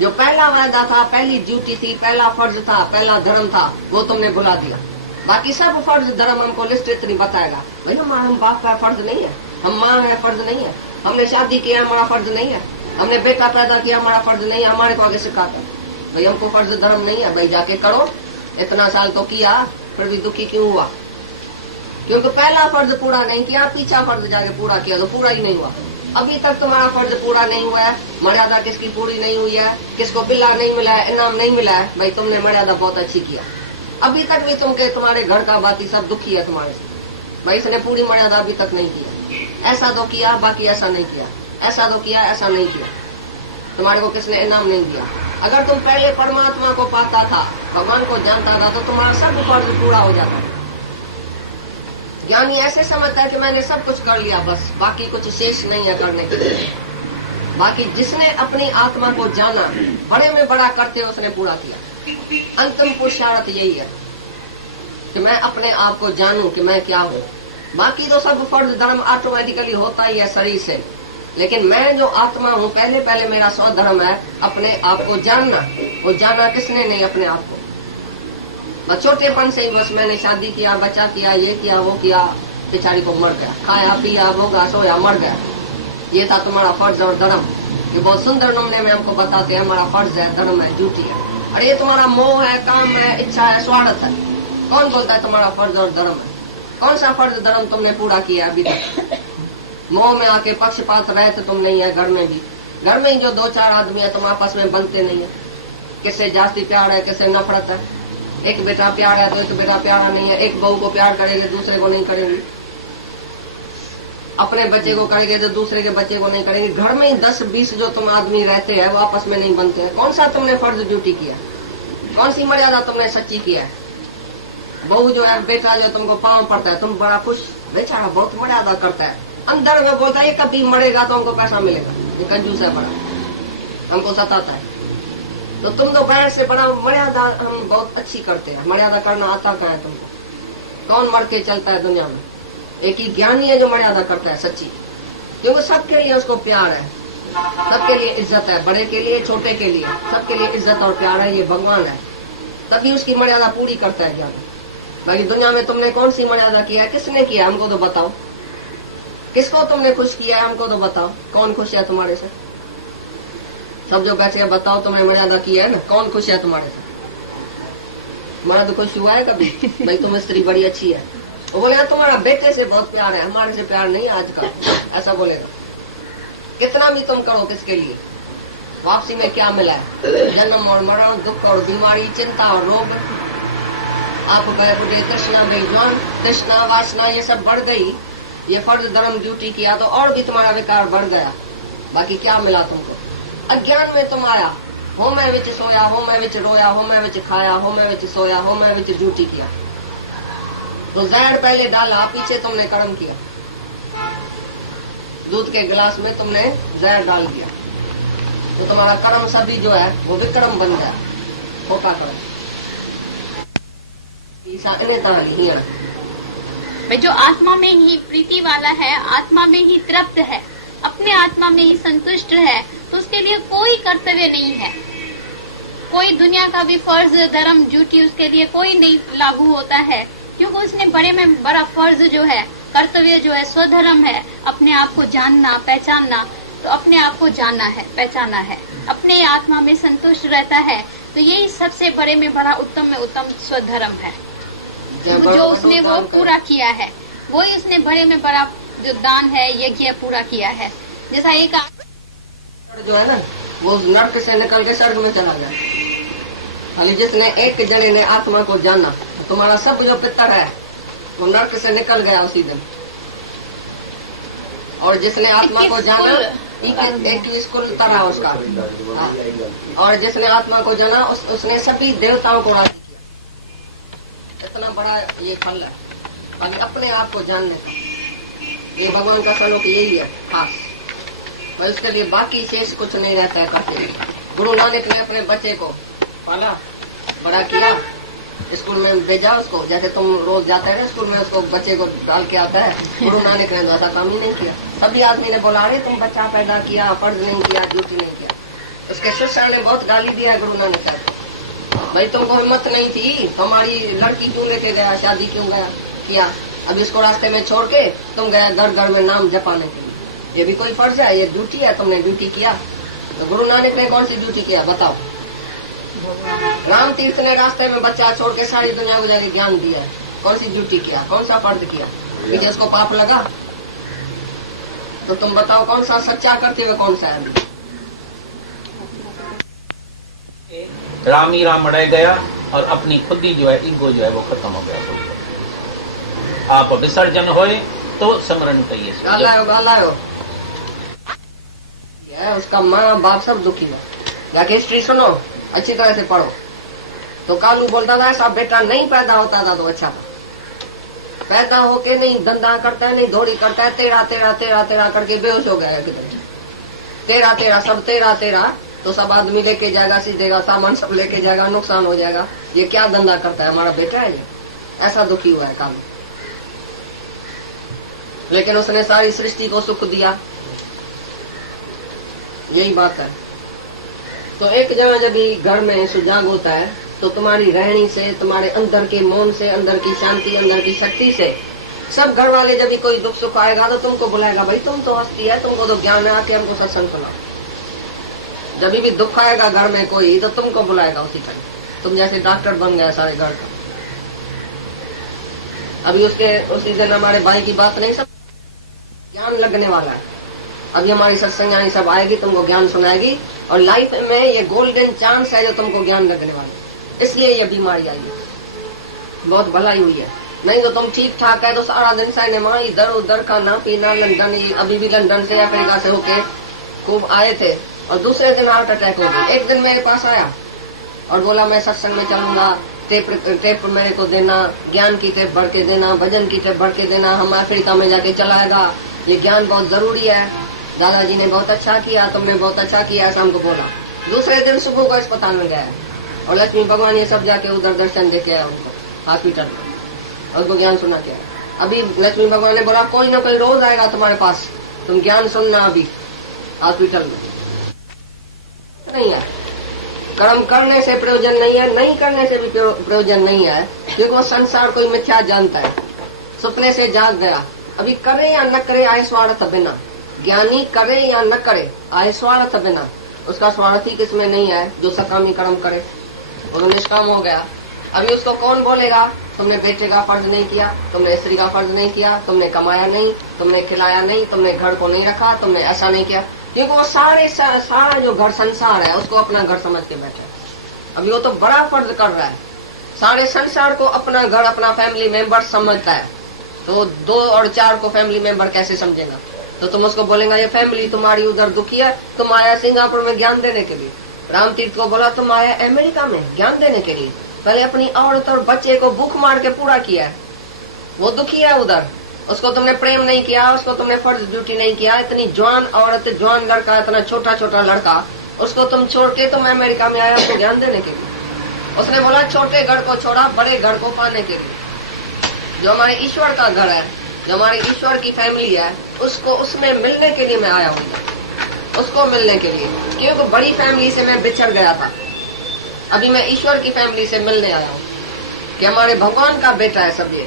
जो पहला वायदा था, पहली ड्यूटी थी, पहला फर्ज था, पहला धर्म था, वो तुमने भुला दिया। बाकी सब फर्ज धर्म हमको लिस्ट इतनी बताएगा, भाई हम बाप का फर्ज नहीं है, हम माँ है फर्ज नहीं है, हमने शादी किया हमारा फर्ज नहीं है, हमने बेटा पैदा किया हमारा फर्ज नहीं है, हमारे को आगे सिखाता भाई हमको फर्ज धर्म नहीं है, भाई जाके करो। इतना साल तो किया फिर भी दुखी क्यों हुआ? क्योंकि पहला फर्ज पूरा नहीं किया, पीछा फर्ज जाके पूरा किया तो पूरा ही नहीं हुआ। अभी तक तुम्हारा फर्ज पूरा नहीं हुआ है, मर्यादा किसकी पूरी नहीं हुई है, किसको बिल्ला नहीं मिला है, इनाम नहीं मिला है, भाई तुमने मर्यादा बहुत अच्छी किया। अभी तक भी तुम्हारे घर का बाकी सब दुखी है तुम्हारे से, भाई इसने पूरी मर्यादा अभी तक नहीं किया। ऐसा तो किया, बाकी ऐसा नहीं किया, ऐसा तो किया, ऐसा नहीं किया, तुम्हारे को किसने इनाम नहीं दिया। अगर तुम पहले परमात्मा को पाता था, भगवान को जानता था, तो तुम्हारा सब फर्ज पूरा हो जाता। ज्ञानी ऐसे समझता है कि मैंने सब कुछ कर लिया, बस बाकी कुछ शेष नहीं है करने के लिए। बाकी जिसने अपनी आत्मा को जाना, बड़े में बड़ा करते उसने पूरा किया। अंतिम पुरुषार्थ यही है कि मैं अपने आप को जानूं कि मैं क्या हूँ। बाकी तो सब फर्ज धर्म ऑटोमेटिकली होता ही है शरीर से, लेकिन मैं जो आत्मा हूँ, पहले पहले मेरा स्वधर्म है अपने आप को जानना। वो जाना किसने नहीं? अपने आप को। बस छोटेपन से ही बस मैंने शादी किया, बच्चा किया, ये किया, वो किया, बेचारी को मर गया, खाया पिया भोगा सोया मर गया। ये था तुम्हारा फर्ज और धर्म। ये बहुत सुंदर नमूने में हमको बताते हैं हमारा फर्ज है, धर्म है, ड्यूटी है। और ये तुम्हारा मोह है, काम है, इच्छा है, स्वार्थ है। कौन बोलता है तुम्हारा फर्ज और धर्म है? कौन सा फर्ज धर्म तुमने पूरा किया अभी तक? मोह में आके पक्षपात रहते तुम नहीं है। घर में भी, घर में ही जो दो चार आदमी है तुम आपस में बनते नहीं है। किससे जास्ती प्यार है, किससे नफरत है। एक बेटा प्यार है तो एक बेटा प्यारा नहीं है। एक बहू को प्यार करेंगे, दूसरे को नहीं करेंगे। अपने बच्चे को करेंगे तो दूसरे के बच्चे को नहीं करेंगे। घर में ही 10-20 जो तुम आदमी रहते हैं वो आपस में नहीं बनते हैं। कौन सा तुमने फर्ज ड्यूटी किया? कौन सी मर्यादा तुमने सच्ची किया है? बहू जो है, बेटा जो तुमको पाँव पड़ता है, तुम बड़ा खुश, बेचारा बहुत मर्यादा करता है। अंदर में बोलता है कभी मरेगा तो हमको पैसा मिलेगा, ये कंजूस है बड़ा, हमको सताता है। तो तुम तो बाहर से बड़ा मर्यादा हम बहुत अच्छी करते हैं। मर्यादा करना आता कहाँ है तुमको? कौन मर के चलता है दुनिया में? एक ही ज्ञानी है जो मर्यादा करता है सच्ची, क्योंकि सबके लिए उसको प्यार है, सबके लिए इज्जत है, बड़े के लिए छोटे के लिए सबके लिए इज्जत और प्यार है। ये भगवान है, तभी उसकी मर्यादा पूरी करता है ज्ञानी। बाकी दुनिया में तुमने कौन सी मर्यादा किया है? किसने किया? हमको तो बताओ। किसको तुमने खुश किया है? हमको तो बताओ। कौन खुश है तुम्हारे से? सब जो बैठे हैं बताओ, तुमने मर्यादा किया है ना? कौन खुश है तुम्हारे से? तुम्हारा तो खुश हुआ है कभी? भाई तुम स्त्री बड़ी अच्छी है, वो बोलेगा तुम्हारा बेटे से बहुत प्यार है, हमारे से प्यार नहीं आजकल, ऐसा बोलेगा। कितना भी तुम करो, किसके लिए? वापसी में क्या मिला है? जन्म और मरण, दुख और बीमारी, चिंता और रोग। आप बुढ़े कृष्णा बेईमान, कृष्णा वासना ये सब बढ़ गई। ये फर्ज धर्म ड्यूटी किया तो और भी तुम्हारा विकार बढ़ गया। बाकी क्या मिला तुमको? अज्ञान में तुम आया, हो मैं विच सोया, हो मैं विच रोया, हो मैं विच खाया, हो मैं विच सोया, हो मैं विच ड्यूटी किया। तो जहर पहले डाला, पीछे तुमने कर्म किया। दूध के गिलास में तुमने जहर डाल दिया, तो तुम्हारा कर्म सभी जो है वो विक्रम बन गया, खोखा कर्म। जो आत्मा में ही प्रीति वाला है, आत्मा में ही तृप्त है, अपने आत्मा में ही संतुष्ट है, तो उसके लिए कोई कर्तव्य नहीं है। कोई दुनिया का भी फर्ज धर्म ड्यूटी उसके लिए कोई नहीं लागू होता है, क्योंकि उसने बड़े में बड़ा फर्ज जो है, कर्तव्य जो है, स्वधर्म है, अपने आप को जानना पहचानना। तो अपने आप को जानना है, पहचाना है, अपने आत्मा में संतुष्ट रहता है, तो यही सबसे बड़े में बड़ा उत्तम में उत्तम स्वधर्म है। जो उसने वो पूरा किया है, वही उसने बड़े में बड़ा जो दान है, यज्ञ पूरा किया है। जैसा एक जो है ना वो नर्क से निकल के स्वर्ग में चला गया। खाली जिसने एक जने ने आत्मा को जाना, तुम्हारा सब जो पितर है वो नर्क से निकल गया उसी दिन। और जिसने आत्मा को जाना, एक स्कूल तरह उसका। हाँ। और जिसने आत्मा को जाना उसने सभी देवताओं को राजी किया। इतना बड़ा ये फल है अभी अपने आप को जानने का। ये भगवान का स्वरूप यही है खास। और इसके लिए बाकी शेष कुछ नहीं रहता है करते। गुरु नानक ने अपने बच्चे को पाला, बड़ा किया, स्कूल में भेजा उसको। जैसे तुम रोज जाते हैं स्कूल में, उसको बच्चे को डाल के आता है। गुरु नानक ने ऐसा काम ही नहीं किया। सभी आदमी ने बोला अरे तुम बच्चा पैदा किया, फर्ज नहीं किया, ड्यूटी नहीं किया। उसके शिष्य ने बहुत गाली दिया गुरु नानक को, भाई तुमको हिम्मत नहीं थी, हमारी लड़की क्यों लेके गया, शादी क्यों गया किया, अब इसको रास्ते में छोड़ के तुम गया घर घर में नाम जपाने के लिए। ये भी कोई फर्ज है, ये ड्यूटी है, तुमने ड्यूटी किया। तो गुरु नानक ने कौन सी ड्यूटी किया बताओ? राम तीर्थ ने रास्ते में बच्चा छोड़ के सारी दुनिया को जाके ज्ञान दिया है। कौन सी ड्यूटी किया, कौन सा फर्ज किया? कि जिसको पाप लगा तो तुम बताओ कौन सा सच्चा करते हुए कौन सा है? राम ही राम रह गया और अपनी खुद ही जो है ईगो जो है वो खत्म हो गया। आप विसर्जन होए तो स्मरण करिए। गालायो उसका माँ बाप सब दुखी है। जाके हिस्ट्री सुनो, अच्छी तरह से पढ़ो। तो कालू बोलता था ऐसा बेटा नहीं पैदा होता था तो अच्छा था। पैदा होके नहीं धंधा करता है, नहीं दौड़ी करता है, तेरा तेरा तेरा तेरा करके बेहोश हो गया किधर। तेरा तेरा सब तेरा तेरा, तो सब आदमी लेके जाएगा, सीधेगा, सामान सब लेके जाएगा, नुकसान हो जाएगा। ये क्या धंधा करता है, हमारा बेटा है ये। ऐसा दुखी हुआ है कालू। लेकिन उसने सारी सृष्टि को सुख दिया, यही बात है। तो एक जगह जब भी घर में सुजाग होता है तो तुम्हारी रहनी से, तुम्हारे अंदर के मौन से, अंदर की शांति, अंदर की शक्ति से सब घर वाले जब भी कोई दुख सुख आएगा तो तुमको बुलाएगा, भाई तुम तो हस्ती है, तुमको तो ज्ञान है, आके हमको सत्संग सुनाओ। जब भी दुख आएगा घर में कोई तो तुमको बुलाएगा उसी टाइम। तुम जैसे डॉक्टर बन गया सारे घर का। अभी उसी दिन हमारे भाई की बात नहीं, सब ज्ञान लगने वाला है। अभी हमारी सत्संगानी सब आएगी, तुमको ज्ञान सुनाएगी और लाइफ में ये गोल्डन चांस है जो तुमको ज्ञान लगने वाला है। इसलिए ये बीमारी आई है, बहुत भलाई हुई है। नहीं तो तुम ठीक ठाक है तो सारा दिन सिनेमा, इधर उधर खाना पीना, लंदन, अभी भी लंदन से अफ्रीका से होके खूब आए थे और दूसरे दिन हार्ट अटैक हो गया। एक दिन मेरे पास आया और बोला मैं सत्संग में चलूंगा, टेप मेरे को देना, ज्ञान की टेप भर के देना, भजन की टेप भर के देना, हम अफ्रीका में जाके चलाएगा, ये ज्ञान बहुत जरूरी है। दादाजी ने बहुत अच्छा किया, तुमने बहुत अच्छा किया, ऐसा हमको बोला। दूसरे दिन सुबह को अस्पताल में गया और लक्ष्मी भगवान ये सब जाके उधर दर्शन देके आया उनको हॉस्पिटल में, उनको ज्ञान सुना के आया। अभी लक्ष्मी भगवान ने बोला कोई ना कोई रोज आएगा तुम्हारे पास, तुम ज्ञान सुनना अभी हॉस्पिटल में। नहीं है, कर्म करने से प्रयोजन नहीं है, नहीं करने से भी प्रयोजन नहीं है, क्योंकि वो संसार कोई मिथ्या जानता है। सपने से जाग गया, अभी करे या न करे आए स्वार्थ बिना। ज्ञानी करे या न करे आए स्वार्थ बिना, उसका स्वार्थ ही किसमें नहीं है। जो सकामी कर्म करे वो निष्काम हो गया। अभी उसको कौन बोलेगा तुमने बेटे का फर्ज नहीं किया, तुमने स्त्री का फर्ज नहीं किया, तुमने कमाया नहीं, तुमने खिलाया नहीं, तुमने घर को नहीं रखा, तुमने ऐसा नहीं किया। क्योंकि वो सारा जो घर संसार है उसको अपना घर समझ के बैठे। अभी वो तो बड़ा फर्ज कर रहा है, सारे संसार को अपना घर, अपना फैमिली मेंबर समझता है। तो 2 और 4 को फैमिली मेंबर कैसे समझेगा? तो तुम उसको बोलेगा ये फैमिली तुम्हारी उधर दुखी है, तुम आया सिंगापुर में ज्ञान देने के लिए। राम तीर्थ को बोला तुम आया अमेरिका में ज्ञान देने के लिए, पहले अपनी औरत और बच्चे को भूख मार के पूरा किया है, वो दुखी है उधर। उसको तुमने प्रेम नहीं किया, उसको तुमने फर्ज ड्यूटी नहीं किया। इतनी जवान औरत, जवान लड़का, इतना छोटा छोटा लड़का, उसको तुम छोड़ के तुम अमेरिका में आया तो ज्ञान देने के लिए। उसने बोला छोटे घर को छोड़ा बड़े घर को पाने के लिए। जो हमारे ईश्वर का घर है, जो हमारी ईश्वर की फैमिली है, उसको उसमें मिलने के लिए मैं आया हूँ, उसको मिलने के लिए। क्योंकि बड़ी फैमिली से मैं बिछड़ गया था, अभी मैं ईश्वर की फैमिली से मिलने आया हूँ कि हमारे भगवान का बेटा है सब, ये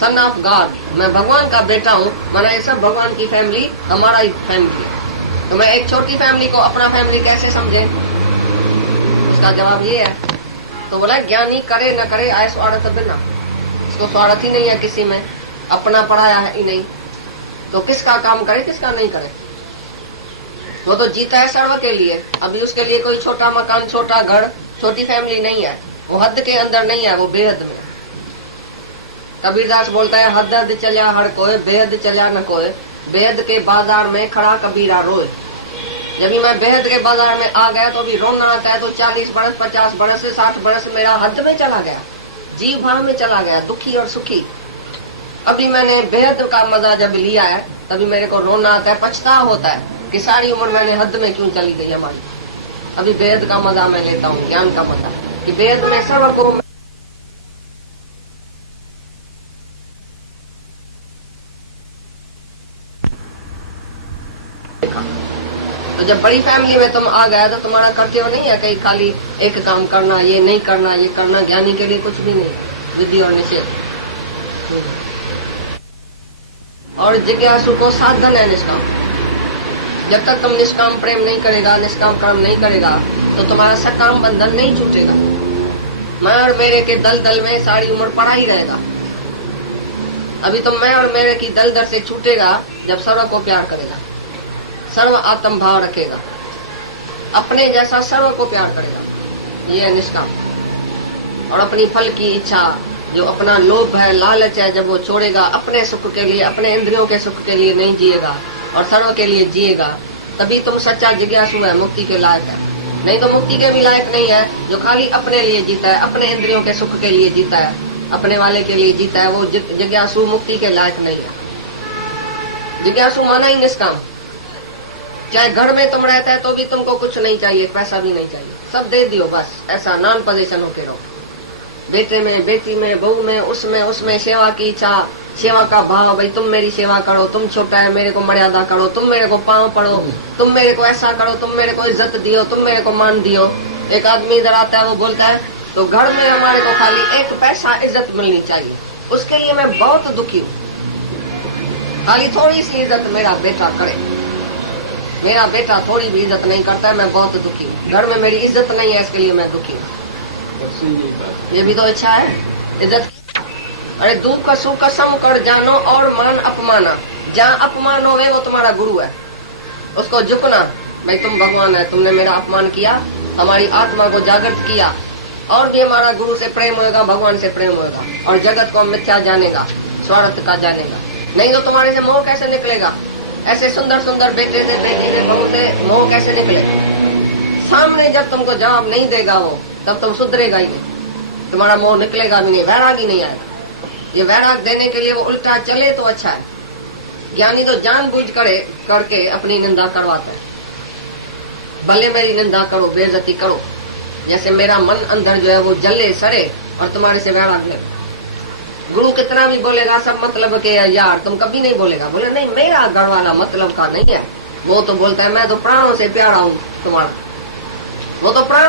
सन ऑफ गॉड, मैं भगवान का बेटा हूँ। माना ये सब भगवान की फैमिली हमारा ही फैमिली है। तो मैं एक छोटी फैमिली को अपना फैमिली कैसे समझे? उसका जवाब ये है। तो बोला ज्ञानी करे न करे आए स्वार्थ बिना, इसको स्वार्थ ही नहीं है किसी में, अपना पढ़ाया है ही नहीं। तो किसका काम करे किसका नहीं करे। वो तो जीता है सर्व के लिए। अभी उसके लिए कोई छोटा मकान, छोटा घर, छोटी फैमिली नहीं है। वो हद के अंदर नहीं है, वो बेहद में। कबीरदास बोलता है, हद हद चलिया हर कोई, बेहद चलिया न कोई। बेहद के बाजार में खड़ा कबीरा रोए। जब मैं बेहद के बाजार में आ गया तो अभी रोना आता है। तो 40 बरस, 50 बरस, 60 बरस मेरा हद में चला गया, जीव भाव में चला गया, दुखी और सुखी। अभी मैंने बेहद का मजा जब लिया है तभी मेरे को रोना आता है, पछतावा होता है कि सारी उम्र मैंने हद में क्यों चली गई हमारी। अभी बेहद का मजा मैं लेता हूँ, ज्ञान का मजा, कि बेहद में सर्व को तो जब बड़ी फैमिली में तुम आ गए तो तुम्हारा कर्तव्य नहीं है कहीं खाली एक काम करना, ये नहीं करना, ये करना। ज्ञानी के लिए कुछ भी नहीं, विधि और निषेध। और जिज्ञासु को साधन है निष्काम। जब तक तुम निष्काम प्रेम नहीं करेगा, निष्काम कर्म नहीं करेगा तो तुम्हारा सकाम बंधन नहीं छूटेगा। मैं और मेरे के दल दल में सारी उम्र पड़ा ही रहेगा। अभी तो मैं और मेरे की दल दल से छूटेगा जब सर्व को प्यार करेगा, सर्व आत्म भाव रखेगा, अपने जैसा सर्व को प्यार करेगा। ये है निष्काम। और अपनी फल की इच्छा, जो अपना लोभ है, लालच है, जब वो छोड़ेगा, अपने सुख के लिए, अपने इंद्रियों के सुख के लिए नहीं जिएगा और सर्व के लिए जिएगा, तभी तुम सच्चा जिज्ञासु है, मुक्ति के लायक है। नहीं तो मुक्ति के भी लायक नहीं है। जो खाली अपने लिए जीता है, अपने इंद्रियों के सुख के लिए जीता है, अपने वाले के लिए जीता है, वो जिज्ञासु मुक्ति के लायक नहीं है। जिज्ञासु माना ही निष्काम। चाहे घर में तुम रहता है तो भी तुमको कुछ नहीं चाहिए, पैसा भी नहीं चाहिए, सब दे दियो बस, ऐसा नॉन पोजीशन होके रहो। बेटे में, बेटी में, बहू में, उसमें सेवा की इच्छा, सेवा का भाव, भाई तुम मेरी सेवा करो, तुम छोटा है मेरे को मर्यादा करो, तुम मेरे को पाँव पड़ो, तुम मेरे को ऐसा करो, तुम मेरे को इज्जत दियो, तुम मेरे को मान दियो। एक आदमी इधर आता है, वो बोलता है तो घर में हमारे को खाली एक पैसा इज्जत मिलनी चाहिए, उसके लिए मैं बहुत दुखी हूँ। खाली थोड़ी सी इज्जत मेरा बेटा करे। मेरा बेटा थोड़ी भी इज्जत नहीं करता है, मैं बहुत दुखी हूँ। घर में मेरी इज्जत नहीं है, इसके लिए मैं दुखी हूँ। ये भी तो इच्छा है इज्जत। अरे दुख सुख सम कर जानो और मान अपमाना। जहाँ अपमान हो वो तुम्हारा गुरु है, उसको झुकना। भाई तुम भगवान है, तुमने मेरा अपमान किया, हमारी आत्मा को जागृत किया, और भी हमारा गुरु से प्रेम होगा, भगवान से प्रेम होगा, और जगत को मिथ्या जानेगा, स्वार्थ का जानेगा। नहीं तो तुम्हारे से मोह कैसे निकलेगा? ऐसे सुंदर सुंदर बेटे से, बेटी से, बहू से मोह कैसे निकलेगा? सामने जब तुमको जवाब नहीं देगा वो, तब तुम सुधरेगा ही नहीं, तुम्हारा मोह निकलेगा भी नहीं, वैराग ही नहीं आएगा। ये वैराग देने के लिए वो उल्टा चले तो अच्छा है। ज्ञानी तो जानबूझ करके अपनी निंदा करवाता है। भले मेरी निंदा करो, बेइज्जती करो, जैसे मेरा मन अंदर जो है वो जले सड़े और तुम्हारे से वैराग ले। गुरु कितना भी बोलेगा सब मतलब के यार, तुम कभी नहीं बोलेगा। बोले नहीं, मेरा घर वाला मतलब का नहीं है। वो तो बोलता है मैं तो प्राणों से प्यारा हूँ तुम्हारा, वो तो प्राण